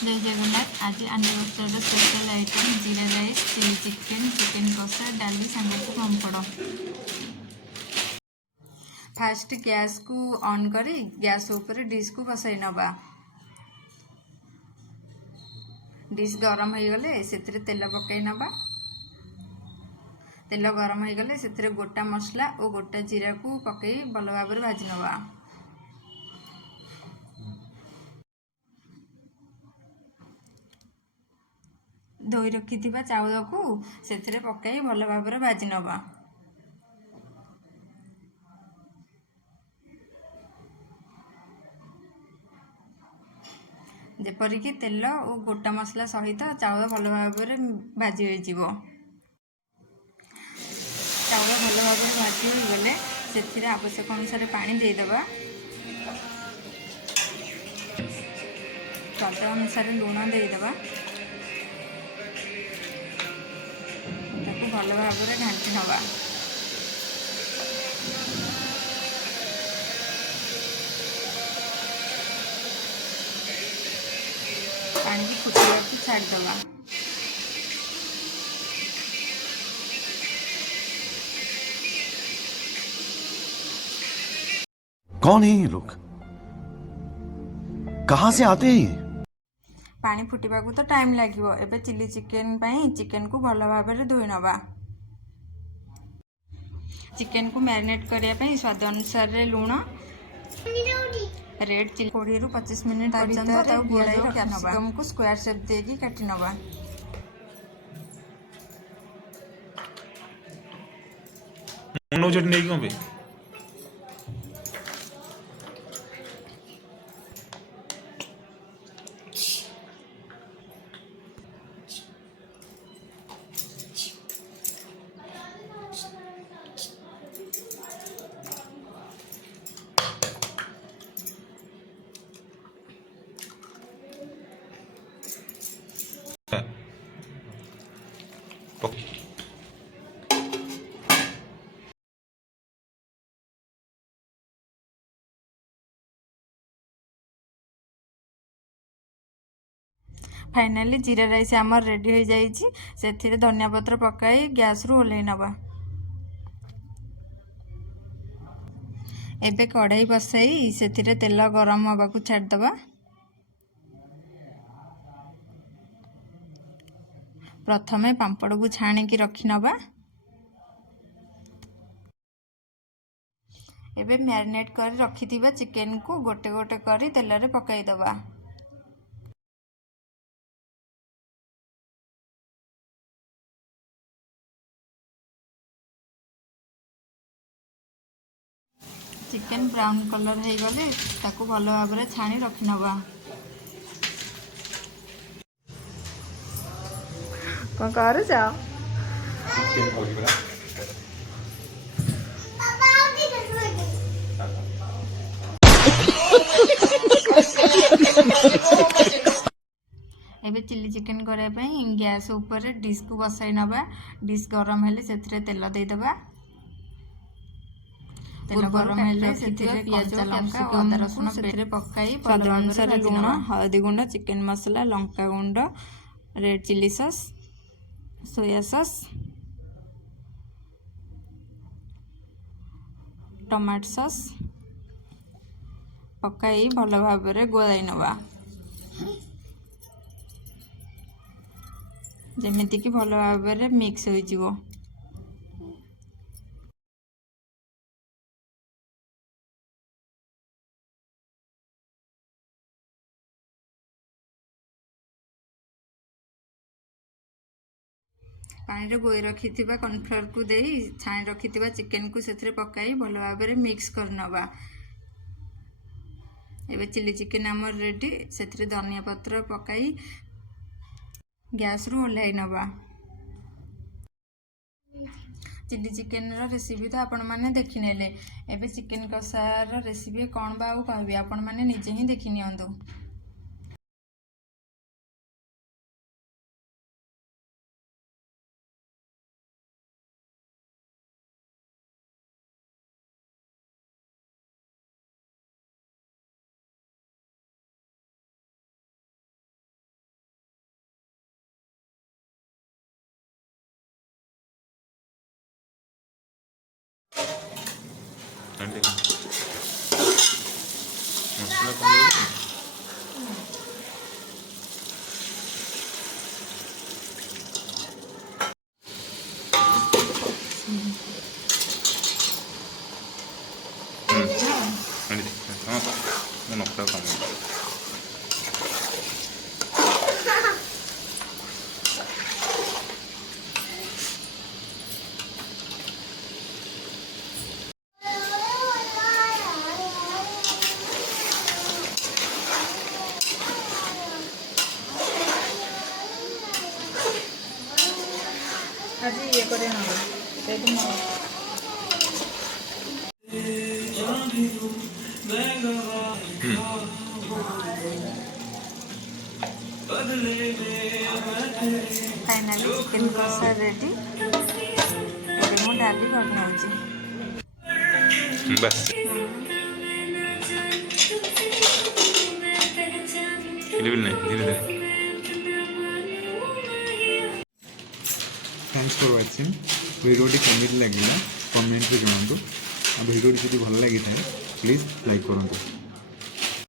जय जगन्नाथ। आज anniversary special item जीरा राइस, चिली चिकेन, चिकेन कषा, डाली सांग को पांपड़। फास्ट गैस को ऑन करी गैस ऊपर डिश को बसाई नवा। डिश गरम हो गले से तेल पकई नवा। तेल गरम हो गले से गोटा मसला और गोटा जीरा को पकई भल भाव भाजी नवा। धोई रखि चाउल को से पकई भल भाव भाजी नवा। जेपरिक तेल और गोटा मसला सहित चाउल भल भाव भाजी हो। चाउल भल भाव भाजी हो गले से आवश्यक अनुसार पानी देदेबा। स्वाद अनुसार लुण देदेबा। भल भाव घाटी नवा। पानी की फुटा छाड़देवा। कौन है ये लोग? कहाँ से आते हैं? पानी फुटा तो टाइम लगे। एबे चिली चिकेन चिकेन को भल भाव धोई नवा। चिकेन को मैरिनेट करने स्वाद अनुसार लुण, रेड चिली 20 ରୁ 25 मिनट पर्यंत कैप्सिकम को स्क्वायर शेप देकी काटी नवा। चटनी कौन पे फाइनाली जीरा राइस आमर रेडी हो जाइए। से धनिया पत्र पकाई गैस रू ओल्है नवा। एबे कढ़ाई बसाई से तेल गरम हवा को छाड़दबा। प्रथमे पांपड़ को छाणिकी रखी नवा। एबे मैरिनेट कर रखिथिबा चिकेन को गोटे गोटे करी तेल रे पकाई दबा। चिकेन ब्राउन कलर हो गले ताकू भल भाव छाणी रखि नवा। कौन कर एबे चिली चिकेन करने गैस ऊपर डिश को बसाई नवा। डिश गरम हेले से तेल देदेबा। तेल गरम हेले से पियाज लंका अदा रसुण से पकाई स्वाद अनुसार लुण, हल्दी गुंड, चिकेन मसला, लंका गुंड, red chilli sauce, soya sauce, tomato sauce पकाई भल भाव गोलाई नवा। जेमिति कि भल भाव मिक्स हो जिवो। पानी रे गोई रखि कॉर्नफ्लोर को दे छाणी रखि चिकेन को से पकाई भल भाव मिक्स कर नवा। एबे चिली चिकेन आमर रेडी। से धनिया पत्र पकाई गैस रू ओल्है नवा। चिली चिकेन रेसिपी तो आपण मैंने देखी नेले। एबे चिकेन कषार रेसिपी कौन बा कहबी आपण मैंने निजे ही देखी नियंतु। ମସଲା କମିବ। ମସଲା କମିବ। ଆଜି ଇଏ କରି ନେବ ସେଇଠି ନେବ। ଫାଇନାଲି ଚିକେନ୍ କଷା ରେଡ଼ି। ଏବେ ମୁଁ ଡାଲି କରିନେଉଛି। बस धीरे धीरे। Thanks for watching. वीडियोटी केमिति लगिला कमेंट रे जणातु। आ वीडियोटी जदि भल लगी थाए प्लीज लाइक करंतु।